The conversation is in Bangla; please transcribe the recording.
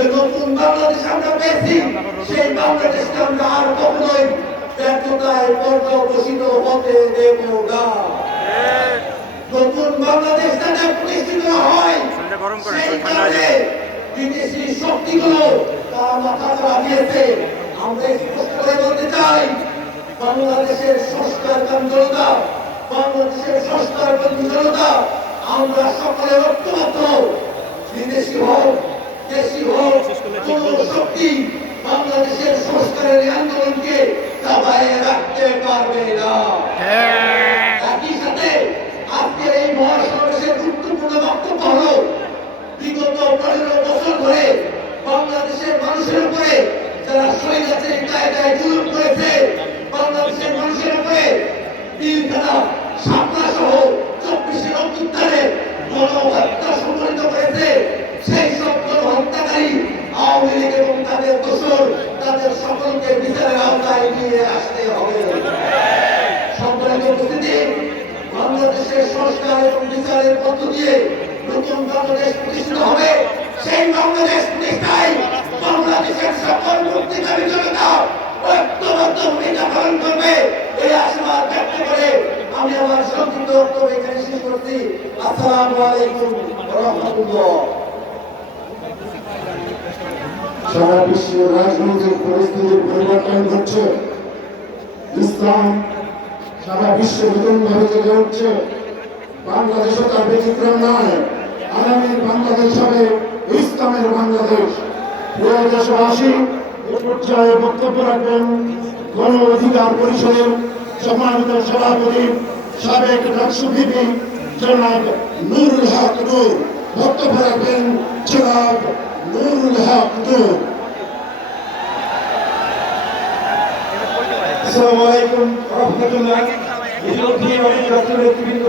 যে নতুন বাংলাদেশ আমরা পেয়েছি সেই বাংলাদেশকে আমরা আর কখনোই ব্যর্থতায় পর্যবসিত হতে দেব না। নতুন বাংলাদেশ যাতে প্রতিষ্ঠিত হয় সেই কারণে বিদেশি শক্তিগুলো তারা মাথা দিয়েছে। আমরা স্পষ্ট করে বলতে চাই বাংলাদেশের সংস্কার জনতা বাংলাদেশের সংস্কার জনতা আমরা সকলে ঐক্যবদ্ধ বিদেশি হোক দেশি হোক কোন শক্তি বাংলাদেশের সংস্কারের আন্দোলনকে দাবায় রাখতে পারবে না। তাদের দোষর তাদের সকলকে বিচারের আওতায় নিয়ে আসতে হবে। সম্মানিত উপস্থিতি বাংলাদেশের সংস্কার এবং বিচারের মধ্য দিয়ে নতুন বাংলাদেশ প্রতিষ্ঠিত হবে। সেই বাংলাদেশ প্রতিষ্ঠায় বাংলাদেশের সকল মুক্তিকামী জনতা ঐক্যবদ্ধ ভূমিকা পালন করবে। এই আশীর্বাদ ব্যক্ত করে আমি আমার সংক্ষিপ্ত বক্তব্য এখানে শেষ করছি। আসসালামু আলাইকুম রহমতুল্লাহ। সারা বিশ্বের রাজনৈতিক পরিস্থিতির পরিবর্তন ঘটছে। ইসলাম সারা বিশ্বে নতুনভাবে জেগে উঠছে। বাংলাদেশও তার ব্যতিক্রম নয়। আগামী বাংলাদেশ হবে ইসলামের বাংলাদেশ। প্রিয় দেশবাসী, এ পর্যায়ে বক্তব্য রাখবেন গণ অধিকার পরিষদের সম্মানিত সভাপতি, সাবেক ডাকসু বিপি জনাব নুরুল হক নূর। বক্তব্য রাখবেন জনাব নুরুল হক নূর আসসালামু আলাইকুম রহমতুল্লাহ ইতিমধ্যে